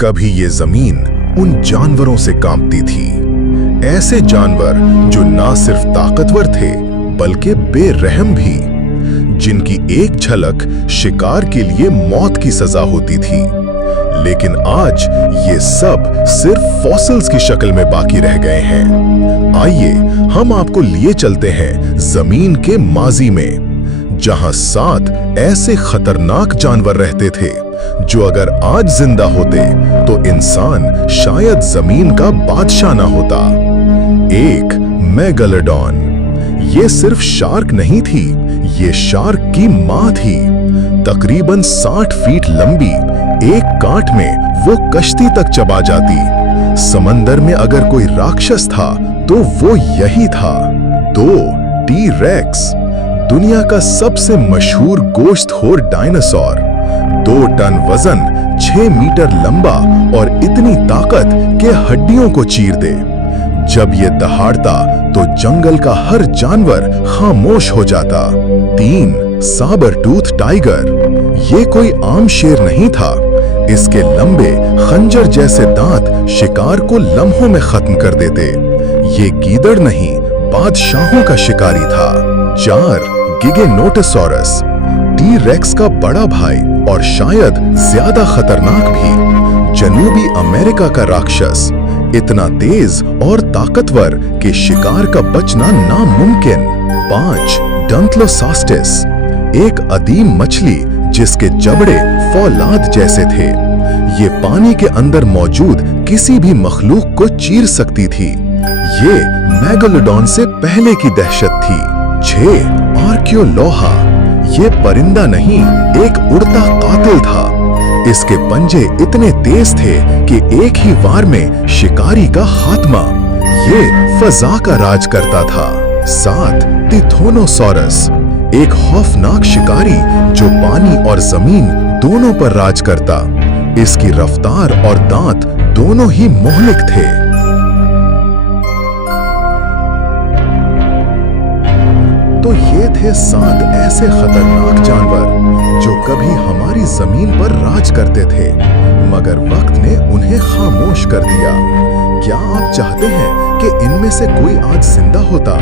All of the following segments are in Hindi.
कभी ये जमीन उन जानवरों से कांपती थी, ऐसे जानवर जो ना सिर्फ ताकतवर थे बल्कि बेरहम भी, जिनकी एक झलक शिकार के लिए मौत की सजा होती थी। लेकिन आज ये सब सिर्फ फॉसिल्स की शक्ल में बाकी रह गए हैं। आइए हम आपको लिए चलते हैं जमीन के माजी में, जहां 7 ऐसे खतरनाक जानवर रहते थे जो अगर आज जिंदा होते तो इंसान शायद जमीन का बादशाह ना होता। एक मेगालोडॉन। ये सिर्फ शार्क नहीं थी, ये शार्क की मां थी। तकरीबन 60 फीट लंबी, एक कांट में वो कश्ती तक चबा जाती। समंदर में अगर कोई राक्षस था तो वो यही था। 2 टी-रेक्स। दुनिया का सबसे मशहूर गोश्तखोर डायनासोर। 2 टन वजन, 6 मीटर लंबा और इतनी ताकत कि हड्डियों को चीर दे। जब ये दहाड़ता तो जंगल का हर जानवर खामोश हो जाता। 3 साबर टूथ टाइगर। ये कोई आम शेर नहीं था। इसके लंबे खंजर जैसे दांत शिकार को लम्हों में खत्म कर देते। ये गीदड़ नहीं, बादशाहों का शिकारी था। 4 गिगेनोटोसॉरस। टी-रेक्स का बड़ा भाई और शायद ज्यादा खतरनाक भी। जनूबी अमेरिका का राक्षस, इतना तेज और ताकतवर कि शिकार का बचना नामुमकिन। 5 डंतलोसास्टिस। एक अदीम मछली जिसके जबड़े फौलाद जैसे थे। ये पानी के अंदर मौजूद किसी भी मखलूक को चीर सकती थी। ये मेगालोडॉन से पहले की दहशत थी। 6 आर्कियोलोहा। ये परिंदा नहीं, एक उड़ता कातिल था। इसके पंजे इतने तेज थे कि एक ही वार में शिकारी का खात्मा। ये फजा का राज करता था। 7 टिथोनोसॉरस। एक खौफनाक शिकारी जो पानी और जमीन दोनों पर राज करता। इसकी रफ्तार और दांत दोनों ही मोहलिक थे। तो ये थे 7 ऐसे खतरनाक जानवर जो कभी हमारी जमीन पर राज करते थे, मगर वक्त ने उन्हें खामोश कर दिया। क्या आप चाहते हैं कि इनमें से कोई आज जिंदा होता?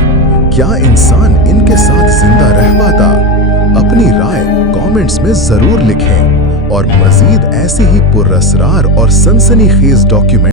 क्या इंसान इनके साथ जिंदा रह पाता? अपनी राय कमेंट्स में जरूर लिखें और मजीद ऐसी ही पुरअसरार और सनसनीखेज डॉक्यूमेंट